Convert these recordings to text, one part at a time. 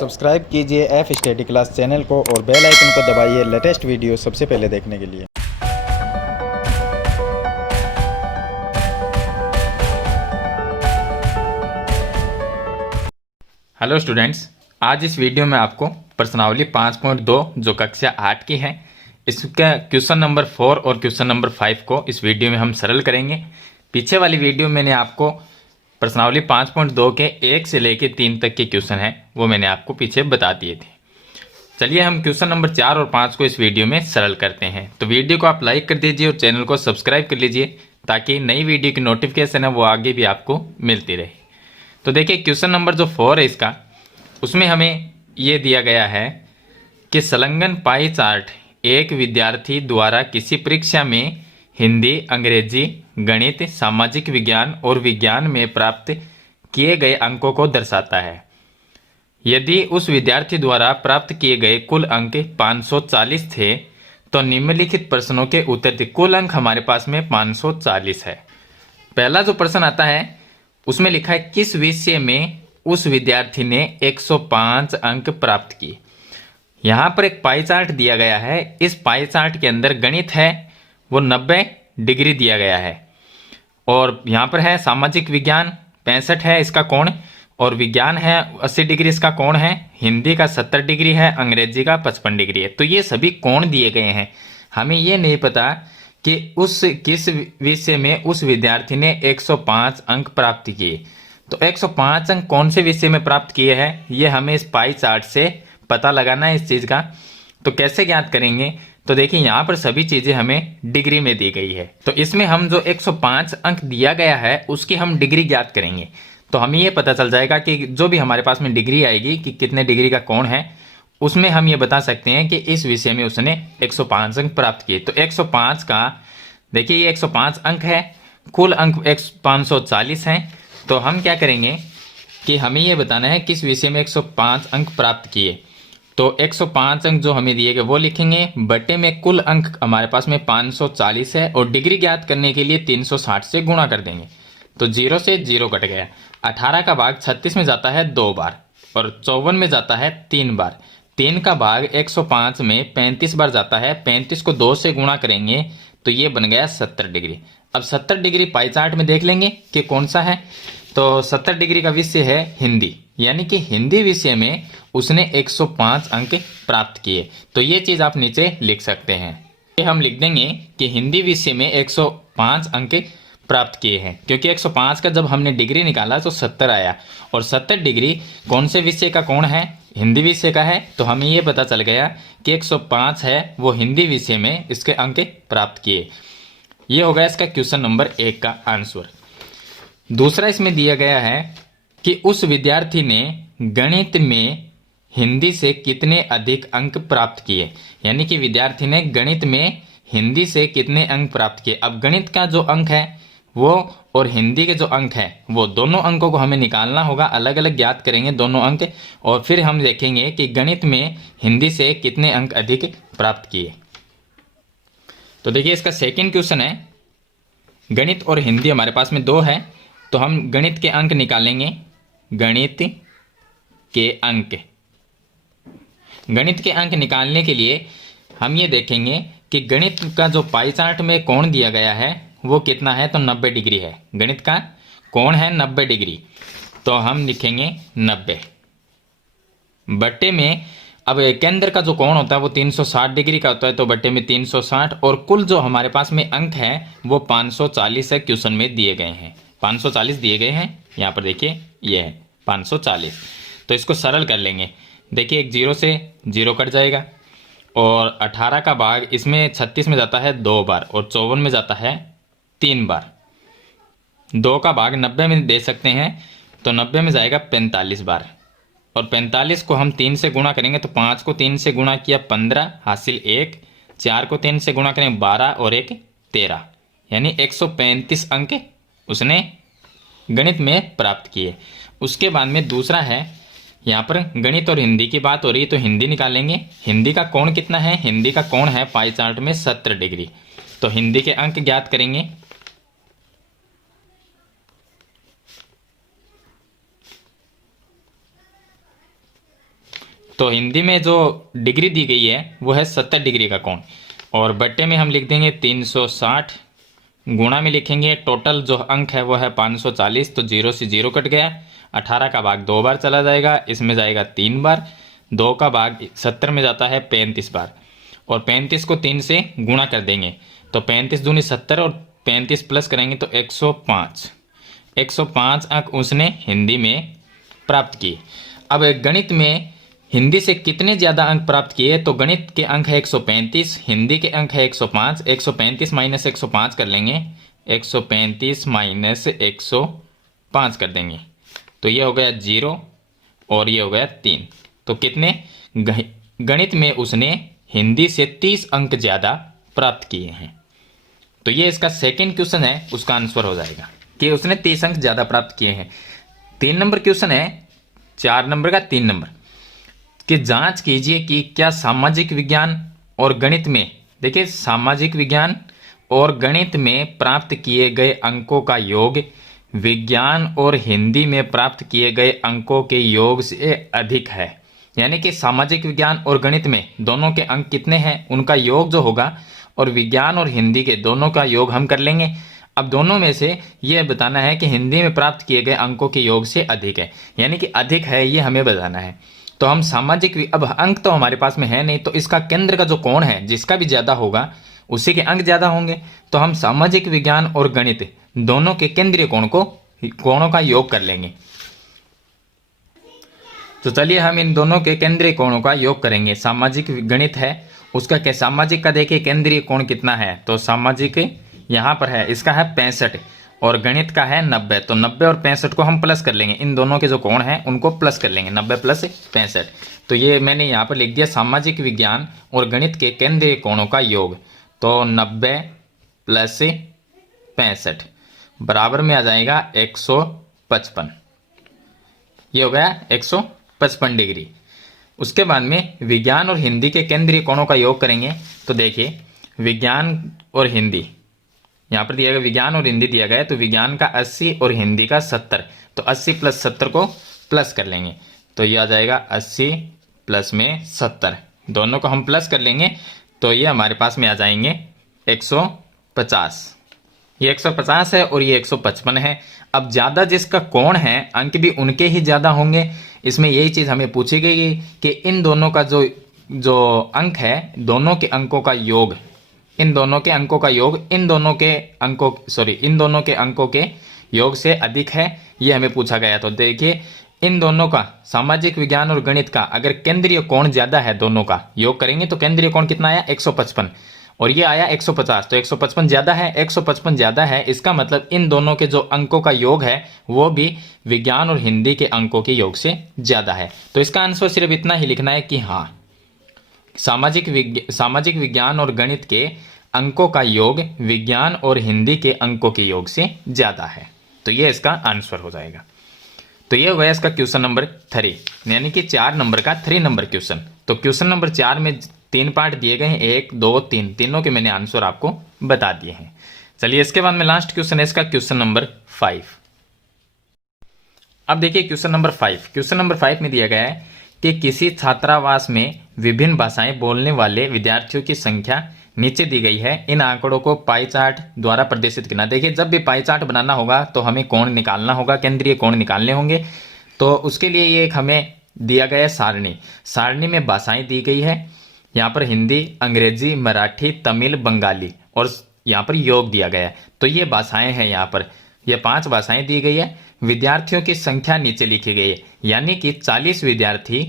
Subscribe कीजिए F study class channel को और बेल आइकन को दबाइए लेटेस्ट वीडियो सबसे पहले देखने के लिए। हेलो स्टूडेंट्स, आज इस वीडियो में आपको प्रश्नावली 5.2 जो कक्षा 8 की है इसका क्वेश्चन नंबर 4 और क्वेश्चन नंबर 5 को इस वीडियो में हम सरल करेंगे। पीछे वाली वीडियो मैंने आपको प्रश्नावली 5.2 के 1 से लेकर 3 तक के क्वेश्चन हैं वो मैंने आपको पीछे बता दिए थे। चलिए हम क्वेश्चन नंबर 4 और 5 को इस वीडियो में सरल करते हैं। तो वीडियो को आप लाइक कर दीजिए और चैनल को सब्सक्राइब कर लीजिए ताकि नई वीडियो की नोटिफिकेशन है वो आगे भी आपको मिलती रहे। तो देखिए क्वेश्चन नंबर जो 4 है इसका, उसमें हमें ये दिया गया है कि संलग्न पाई चार्ट एक विद्यार्थी द्वारा किसी परीक्षा में हिंदी, अंग्रेजी, गणित, सामाजिक विज्ञान और विज्ञान में प्राप्त किए गए अंकों को दर्शाता है। यदि उस विद्यार्थी द्वारा प्राप्त किए गए कुल अंक 540 थे तो निम्नलिखित प्रश्नों के उत्तर थे। कुल अंक हमारे पास में 540 है। पहला जो प्रश्न आता है उसमें लिखा है किस विषय में उस विद्यार्थी ने 105 अंक प्राप्त किए। यहां पर एक पाई चार्ट दिया गया है। इस पाई चार्ट के अंदर गणित है वो 90 डिग्री दिया गया है और यहां पर है सामाजिक विज्ञान 65 है इसका कोण, और विज्ञान है 80 डिग्री इसका कोण है, हिंदी का 70 डिग्री है, अंग्रेजी का 55 डिग्री है। तो ये सभी कोण दिए गए हैं। हमें ये नहीं पता कि उस किस विषय में उस विद्यार्थी ने 105 अंक प्राप्त किए। तो 105 अंक कौन से विषय में प्राप्त किए हैं ये हमें इस पाई चार्ट से पता लगाना है इस चीज का। तो कैसे ज्ञात करेंगे? तो देखिए यहाँ पर सभी चीजें हमें डिग्री में दी गई है। तो इसमें हम जो 105 अंक दिया गया है उसकी हम डिग्री ज्ञात करेंगे। तो हमें ये पता चल जाएगा कि जो भी हमारे पास में डिग्री आएगी कि कितने डिग्री का कोण है उसमें हम ये बता सकते हैं कि इस विषय में उसने 105 अंक प्राप्त किए। तो 105 का देखिए ये 105 अंक है, कुल अंक 540 हैं। तो हम क्या करेंगे कि हमें ये बताना है किस विषय में 105 अंक प्राप्त किए। तो 105 अंक जो हमें दिए गए वो लिखेंगे, बटे में कुल अंक हमारे पास में 540 है और डिग्री ज्ञात करने के लिए 360 से गुणा कर देंगे। तो 0 से 0 कट गया। 18 का भाग 36 में जाता है 2 बार और 54 में जाता है 3 बार। 3 का भाग 105 में 35 बार जाता है। 35 को 2 से गुणा करेंगे तो ये बन गया 70 डिग्री। अब 70 डिग्री पाई चार्ट में देख लेंगे कि कौन सा है। तो 70 डिग्री का विषय है हिंदी, यानी कि हिंदी विषय में उसने 105 अंक प्राप्त किए। तो ये चीज आप नीचे लिख सकते हैं। ये हम लिख देंगे कि हिंदी विषय में 105 अंक प्राप्त किए हैं, क्योंकि 105 का जब हमने डिग्री निकाला तो 70 आया और 70 डिग्री कौन से विषय का कोण है? हिंदी विषय का है। तो हमें ये पता चल गया कि 105 है वो हिंदी विषय में इसके अंक प्राप्त किए। ये हो गया इसका क्वेश्चन नंबर 1 का आंसर। दूसरा इसमें दिया गया है कि उस विद्यार्थी ने गणित में हिंदी से कितने अधिक अंक प्राप्त किए, यानी कि विद्यार्थी ने गणित में हिंदी से कितने अंक प्राप्त किए। अब गणित का जो अंक है वो और हिंदी के जो अंक है वो दोनों अंकों को हमें निकालना होगा, अलग अलग ज्ञात करेंगे दोनों अंक और फिर हम देखेंगे कि गणित में हिंदी से कितने अंक अधिक प्राप्त किए। तो देखिए इसका सेकंड क्वेश्चन है, गणित और हिंदी हमारे पास में 2 है तो हम गणित के अंक निकालेंगे। गणित के अंक, गणित के अंक निकालने के लिए हम ये देखेंगे कि गणित का जो पाई चार्ट में कोण दिया गया है वो कितना है, तो 90 डिग्री है। गणित का कोण है 90 डिग्री, तो हम लिखेंगे 90 बट्टे में, अब केंद्र का जो कोण होता है वो 360 डिग्री का होता है तो बट्टे में 360 और कुल जो हमारे पास में अंक है वो 540 है, क्वेश्चन में दिए गए हैं 540 दिए गए हैं। यहाँ पर देखिए ये है 540। तो इसको सरल कर लेंगे। देखिए एक 0 से 0 कट जाएगा और 18 का भाग इसमें 36 में जाता है 2 बार और 54 में जाता है 3 बार। 2 का भाग 90 में दे सकते हैं तो 90 में जाएगा 45 बार और 45 को हम 3 से गुणा करेंगे तो 5 को 3 से गुणा किया 15 हासिल 1, 4 को 3 से गुणा करेंगे 12 और 1 13, यानी 135 अंक उसने गणित में प्राप्त किए। उसके बाद में दूसरा है, यहाँ पर गणित और हिंदी की बात हो रही है तो हिंदी निकालेंगे। हिंदी का कोण कितना है? हिंदी का कोण है पाई चार्ट में 70 डिग्री। तो हिंदी के अंक ज्ञात करेंगे। तो हिंदी में जो डिग्री दी गई है वो है 70 डिग्री का कोण, और बट्टे में हम लिख देंगे 360, गुणा में लिखेंगे टोटल जो अंक है वो है 540, तो 0 से 0 कट गया, 18 का भाग 2 बार चला जाएगा, इसमें जाएगा 3 बार, 2 का भाग 70 में जाता है 35 बार, और 35 को 3 से गुणा कर देंगे तो 35 दूनी 70 और 35 प्लस करेंगे तो 105 अंक उसने हिंदी में प्राप्त किए। अब गणित में हिंदी से कितने ज़्यादा अंक प्राप्त किए, तो गणित के अंक है 135, हिंदी के अंक है 105, 135 माइनस 105 कर लेंगे, 135 माइनस 105 कर देंगे, तो ये हो गया 0 और ये हो गया 3। तो कितने गणित में उसने हिंदी से 30 अंक ज़्यादा प्राप्त किए हैं। तो ये इसका सेकंड क्वेश्चन है, उसका आंसर हो जाएगा कि उसने 30 अंक ज़्यादा प्राप्त किए हैं। 3 नंबर क्वेश्चन है 4 नंबर का 3 नंबर कि जांच कीजिए कि क्या सामाजिक विज्ञान और गणित में, देखिए सामाजिक विज्ञान और गणित में प्राप्त किए गए अंकों का योग विज्ञान और हिंदी में प्राप्त किए गए अंकों के योग से अधिक है। यानी कि सामाजिक विज्ञान और गणित में दोनों के अंक कितने हैं, उनका योग जो होगा, और विज्ञान और हिंदी के दोनों का योग हम कर लेंगे। अब दोनों में से ये बताना है कि हिंदी में प्राप्त किए गए अंकों के योग से अधिक है, यानी कि अधिक है ये हमें बताना है। तो हम अब अंक तो हमारे पास में है नहीं, तो इसका केंद्र का जो कोण है जिसका भी ज़्यादा होगा उसी के अंक ज़्यादा होंगे। तो हम सामाजिक विज्ञान और गणित दोनों के केंद्रीय कोणों का योग कर लेंगे। तो चलिए हम इन दोनों के केंद्रीय कोणों का योग करेंगे। सामाजिक गणित है उसका क्या, सामाजिक का देखिए केंद्रीय कोण कितना है, तो सामाजिक यहाँ पर है, इसका है 65 और गणित का है 90। तो 90 और 65 को हम प्लस कर लेंगे, इन दोनों के जो कोण हैं उनको प्लस कर लेंगे, 90 प्लस 65। तो ये मैंने यहाँ पर लिख दिया सामाजिक विज्ञान और गणित के केंद्रीय कोणों का योग। तो 90 प्लस 65 बराबर में आ जाएगा 155, ये हो गया 155 डिग्री। उसके बाद में विज्ञान और हिंदी के केंद्रीय कोणों का योग करेंगे। तो देखिए विज्ञान और हिंदी यहाँ पर दिया गया, विज्ञान और हिंदी दिया गया है, तो विज्ञान का 80 और हिंदी का 70, तो 80 प्लस 70 को प्लस कर लेंगे, तो ये आ जाएगा 80 प्लस में 70, दोनों को हम प्लस कर लेंगे तो ये हमारे पास में आ जाएंगे 150। ये 150 है और ये 155 है। अब ज़्यादा जिसका कोण है अंक भी उनके ही ज़्यादा होंगे। इसमें यही चीज़ हमें पूछी गई कि इन दोनों का जो अंक है, दोनों के अंकों का योग, इन दोनों के अंकों का योग इन दोनों के अंकों के योग से अधिक है, ये हमें पूछा गया। तो देखिए इन दोनों का, सामाजिक विज्ञान और गणित का, अगर केंद्रीय कोण ज़्यादा है दोनों का योग करेंगे तो केंद्रीय कोण कितना आया 155 और ये आया 150, तो 155 ज़्यादा है, 155 ज़्यादा है, इसका मतलब इन दोनों के जो अंकों का योग है वो भी विज्ञान और हिंदी के अंकों के योग से ज़्यादा है। तो इसका आंसर सिर्फ इतना ही लिखना है कि हाँ, सामाजिक विज्ञान और गणित के अंकों का योग विज्ञान और हिंदी के अंकों के योग से ज़्यादा है। तो ये इसका आंसर हो जाएगा। तो ये हो गया इसका क्वेश्चन नंबर 3, यानी कि 4 नंबर का 3 नंबर क्वेश्चन। तो क्वेश्चन नंबर 4 में 3 पार्ट दिए गए हैं, 1 2 3, तीनों के मैंने आंसर आपको बता दिए हैं। चलिए इसके बाद में लास्ट क्वेश्चन है इसका क्वेश्चन नंबर 5। अब देखिए क्वेश्चन नंबर 5 में दिया गया है कि किसी छात्रावास में विभिन्न भाषाएं बोलने वाले विद्यार्थियों की संख्या नीचे दी गई है, इन आंकड़ों को पाई चार्ट द्वारा प्रदर्शित करना। देखिए जब भी पाई चार्ट बनाना होगा तो हमें कोण निकालना होगा, केंद्रीय कोण निकालने होंगे। तो उसके लिए ये एक हमें दिया गया है सारणी में भाषाएं दी गई है, यहाँ पर हिंदी, अंग्रेजी, मराठी, तमिल, बंगाली, और यहाँ पर योग दिया गया है। तो ये भाषाएं हैं, यहाँ पर ये 5 भाषाएं दी गई है। विद्यार्थियों की संख्या नीचे लिखी गई है, यानी कि 40 विद्यार्थी।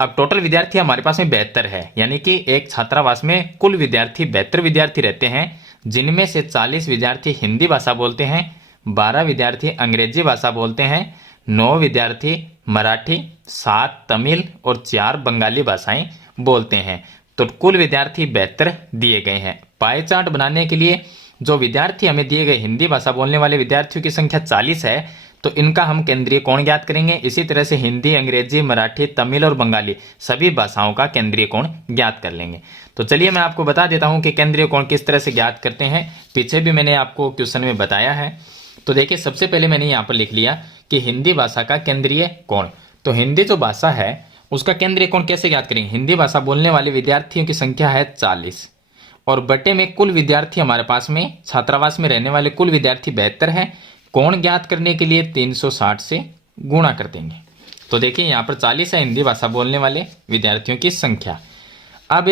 अब टोटल विद्यार्थी हमारे पास में 72 है, यानी कि एक छात्रावास में कुल विद्यार्थी 72 विद्यार्थी रहते हैं, जिनमें से 40 विद्यार्थी हिंदी भाषा बोलते हैं, 12 विद्यार्थी अंग्रेजी भाषा बोलते हैं, 9 विद्यार्थी मराठी, 7 तमिल और 4 बंगाली भाषाएं बोलते हैं। तो कुल विद्यार्थी 72 दिए गए हैं। पाई चार्ट बनाने के लिए जो विद्यार्थी हमें दिए गए, हिंदी भाषा बोलने वाले विद्यार्थियों की संख्या 40 है, तो इनका हम केंद्रीय कोण ज्ञात करेंगे। इसी तरह से हिंदी, अंग्रेजी, मराठी, तमिल और बंगाली सभी भाषाओं का केंद्रीय कोण ज्ञात कर लेंगे। तो चलिए मैं आपको बता देता हूं कि केंद्रीय कोण किस तरह से ज्ञात करते हैं, पीछे भी मैंने आपको क्वेश्चन में बताया है। तो देखिए सबसे पहले मैंने यहाँ पर लिख लिया कि हिंदी भाषा का केंद्रीय कोण। तो हिंदी जो भाषा है उसका केंद्रीय कोण कैसे ज्ञात करेंगे? हिंदी भाषा बोलने वाले विद्यार्थियों की संख्या है 40 और बटे में कुल विद्यार्थी हमारे पास में छात्रावास में रहने वाले कुल विद्यार्थी 72 है। कोण ज्ञात करने के लिए 360 से गुणा कर देंगे। तो देखिए यहाँ पर 40 है हिंदी भाषा बोलने वाले विद्यार्थियों की संख्या। अब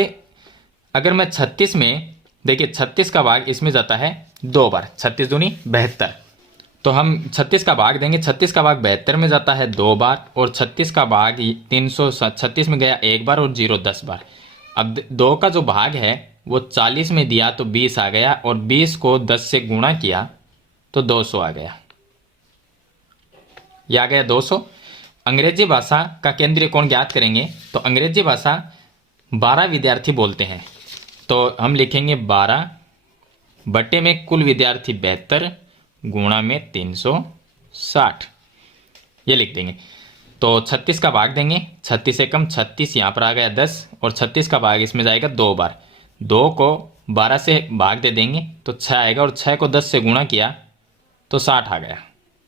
अगर मैं 36 में, देखिए 36 का भाग इसमें जाता है 2 बार, 36 दूनी 72, तो हम 36 का भाग देंगे। 36 का भाग 72 में जाता है 2 बार और 36 का भाग 336 में गया 1 बार और 0 10 बार। अब 2 का जो भाग है वो 40 में दिया तो 20 आ गया और 20 को 10 से गुणा किया तो 200 आ गया। यह आ गया 200। अंग्रेजी भाषा का केंद्रीय कोण ज्ञात करेंगे तो अंग्रेजी भाषा 12 विद्यार्थी बोलते हैं, तो हम लिखेंगे 12 बटे में कुल विद्यार्थी 72 गुणा में 360, ये लिख देंगे। तो 36 का भाग देंगे, 36 से कम 36 यहाँ पर आ गया 10 और 36 का भाग इसमें जाएगा 2 बार। 2 को 12 से भाग दे देंगे तो 6 आएगा और 6 को 10 से गुणा किया तो 60 आ गया।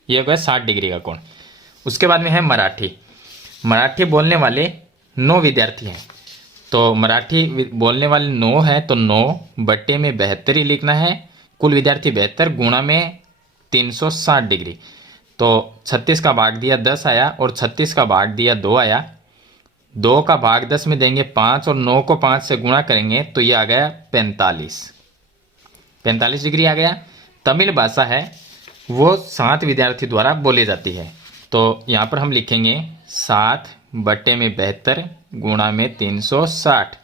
ये हो गया 60 डिग्री का कोण। उसके बाद में है मराठी। मराठी बोलने वाले 9 विद्यार्थी हैं, तो मराठी बोलने वाले 9 हैं तो 9 बटे में 72 ही लिखना है। कुल विद्यार्थी 72 गुणा में 360 डिग्री। तो 36 का भाग दिया 10 आया और 36 का भाग दिया 2 आया। 2 का भाग 10 में देंगे 5 और 9 को 5 से गुणा करेंगे तो ये आ गया 45 डिग्री आ गया। तमिल भाषा है वो 7 विद्यार्थी द्वारा बोली जाती है, तो यहाँ पर हम लिखेंगे 7 बटे में 72 गुणा में 360।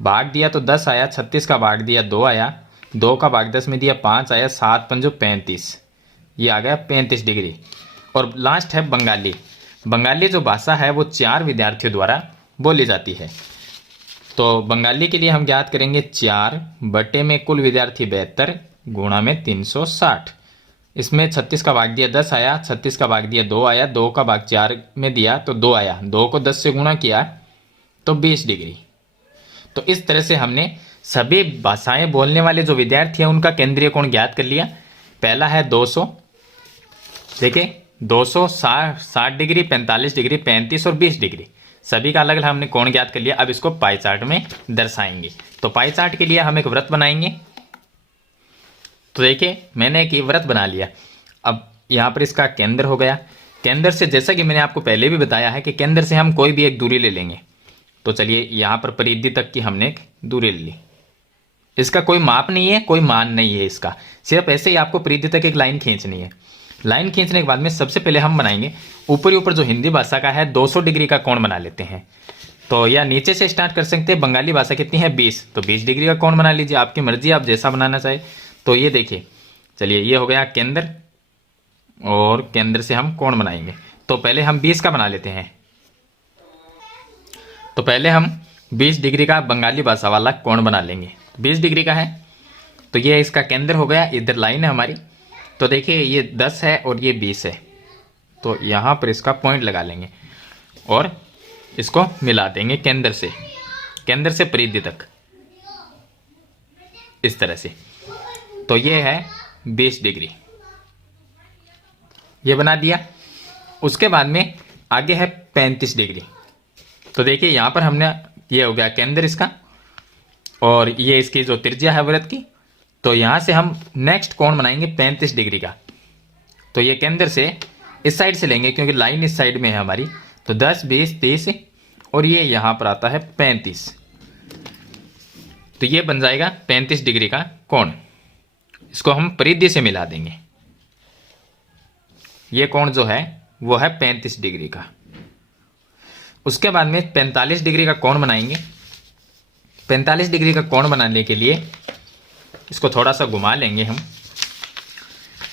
भाग दिया तो 10 आया, 36 का भाग दिया 2 आया, 2 का भाग 10 में दिया 5 आया, 7 पंजो 35, ये आ गया 35 डिग्री। और लास्ट है बंगाली। बंगाली जो भाषा है वो 4 विद्यार्थियों द्वारा बोली जाती है, तो बंगाली के लिए हम ज्ञात करेंगे 4 बटे में कुल विद्यार्थी 72 गुणा में 360। इसमें 36 का भाग दिया 10 आया, 36 का भाग दिया 2 आया, 2 का भाग 4 में दिया तो 2 आया, 2 को 10 से गुणा किया तो 20 डिग्री। तो इस तरह से हमने सभी भाषाएं बोलने वाले जो विद्यार्थी हैं उनका केंद्रीय कोण ज्ञात कर लिया। पहला है 200, देखिए 200, 60 डिग्री, 45 डिग्री, 35 और 20 डिग्री, सभी का अलग अलग हमने कोण ज्ञात कर लिया। अब इसको पाई चार्ट में दर्शाएंगे। तो पाई चार्ट के लिए हम एक वृत्त बनाएंगे। तो देखिए मैंने एक वृत्त बना लिया। अब यहाँ पर इसका केंद्र हो गया। केंद्र से, जैसा कि मैंने आपको पहले भी बताया है कि केंद्र से हम कोई भी एक दूरी ले लेंगे। तो चलिए यहाँ पर परिधि तक की हमने एक दूरी ले ली। इसका कोई माप नहीं है, कोई मान नहीं है इसका, सिर्फ ऐसे ही आपको परिधि तक एक लाइन खींचनी है। लाइन खींचने के बाद में सबसे पहले हम बनाएंगे ऊपरी ऊपर जो हिंदी भाषा का है 200 डिग्री का कोण बना लेते हैं। तो या नीचे से स्टार्ट कर सकते हैं। बंगाली भाषा कितनी है 20, तो 20 डिग्री का कोण बना लीजिए, आपकी मर्जी, आप जैसा बनाना चाहे। तो ये देखिए, चलिए ये हो गया केंद्र और केंद्र से हम कोण बनाएंगे। तो पहले हम 20 का बना लेते हैं। तो पहले हम 20 डिग्री का बंगाली भाषा वाला कोण बना लेंगे। 20 डिग्री का है तो ये इसका केंद्र हो गया, इधर लाइन है हमारी। तो देखिए ये 10 है और ये 20 है, तो यहाँ पर इसका पॉइंट लगा लेंगे और इसको मिला देंगे केंद्र से परिधि तक, इस तरह से। तो ये है 20 डिग्री, ये बना दिया। उसके बाद में आगे है 35 डिग्री। तो देखिए यहाँ पर हमने, ये हो गया केंद्र इसका और ये इसकी जो त्रिज्या है वृत्त की। तो यहाँ से हम नेक्स्ट कोण बनाएंगे 35 डिग्री का। तो ये केंद्र से इस साइड से लेंगे क्योंकि लाइन इस साइड में है हमारी। तो 10, 20, 30 और ये यहाँ पर आता है 35। तो ये बन जाएगा 35 डिग्री का कोण। इसको हम परिधि से मिला देंगे। ये कोण जो है वो है 35 डिग्री का। उसके बाद में 45 डिग्री का कोण बनाएंगे। 45 डिग्री का कोण बनाने के लिए इसको थोड़ा सा घुमा लेंगे हम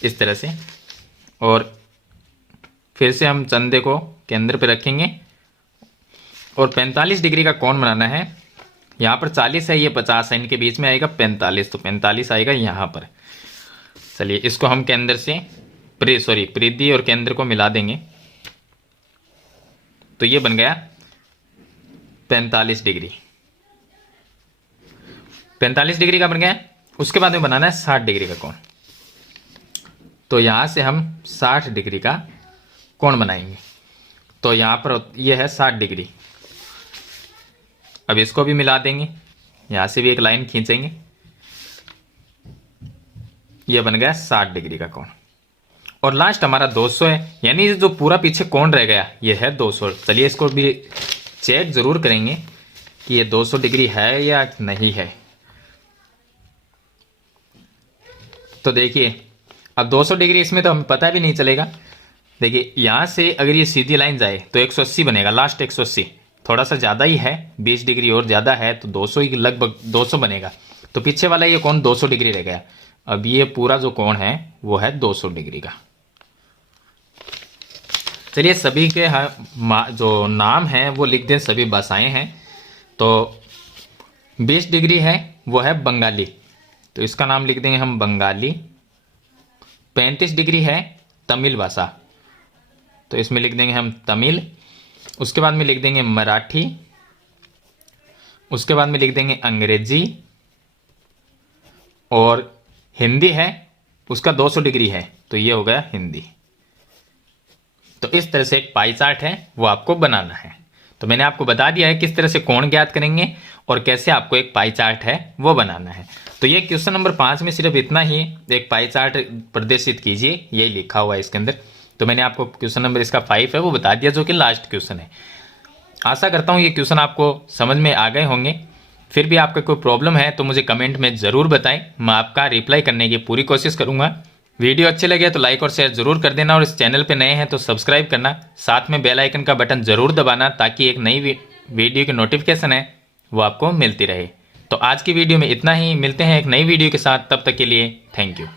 इस तरह से और फिर से हम चंदे को केंद्र पे रखेंगे और 45 डिग्री का कोण बनाना है। यहाँ पर 40 है, ये 50 है, इनके बीच में आएगा 45, तो 45 आएगा यहाँ पर। चलिए इसको हम केंद्र से परिधि और केंद्र को मिला देंगे। तो ये बन गया 45 डिग्री। 45 डिग्री का बन गया। उसके बाद में बनाना है 60 डिग्री का कोण। तो यहाँ से हम 60 डिग्री का कोण बनाएंगे। तो यहाँ पर ये है 60 डिग्री अब इसको भी मिला देंगे, यहाँ से भी एक लाइन खींचेंगे, ये बन गया 60 डिग्री का कोण। और लास्ट हमारा 200 है, यानी जो पूरा पीछे कोण रह गया ये है 200। चलिए इसको भी चेक जरूर करेंगे कि ये 200 डिग्री है या नहीं है। तो देखिए अब 200 डिग्री इसमें तो हमें पता भी नहीं चलेगा। देखिए यहाँ से अगर ये सीधी लाइन जाए तो 180 बनेगा, लास्ट 180, थोड़ा सा ज़्यादा ही है, 20 डिग्री और ज़्यादा है तो 200 ही, लगभग 200 बनेगा। तो पीछे वाला ये कोण 200 डिग्री रह गया। अब ये पूरा जो कोण है वो है 200 डिग्री का। चलिए सभी के जो नाम हैं वो लिख दें, सभी भाषाएं हैं। तो 20 डिग्री है वो है बंगाली, तो इसका नाम लिख देंगे हम बंगाली। 35 डिग्री है तमिल भाषा, तो इसमें लिख देंगे हम तमिल। उसके बाद में लिख देंगे मराठी, उसके बाद में लिख देंगे अंग्रेजी, और हिंदी है उसका 200 डिग्री है तो ये हो गया हिंदी। तो इस तरह से एक पाई चार्ट है वो आपको बनाना है। तो मैंने आपको बता दिया है किस तरह से कोण ज्ञात करेंगे और कैसे आपको एक पाई चार्ट है वो बनाना है। तो ये क्वेश्चन नंबर 5 में सिर्फ इतना ही, एक पाई चार्ट प्रदर्शित कीजिए, यही लिखा हुआ है इसके अंदर। तो मैंने आपको क्वेश्चन नंबर इसका 5 है वो बता दिया, जो कि लास्ट क्वेश्चन है। आशा करता हूँ ये क्वेश्चन आपको समझ में आ गए होंगे। फिर भी आपका कोई प्रॉब्लम है तो मुझे कमेंट में ज़रूर बताएं, मैं आपका रिप्लाई करने की पूरी कोशिश करूँगा। वीडियो अच्छे लगे तो लाइक और शेयर जरूर कर देना, और इस चैनल पे नए हैं तो सब्सक्राइब करना, साथ में बेल आइकन का बटन जरूर दबाना, ताकि एक नई वीडियो की नोटिफिकेशन है वो आपको मिलती रहे। तो आज की वीडियो में इतना ही, मिलते हैं एक नई वीडियो के साथ, तब तक के लिए थैंक यू।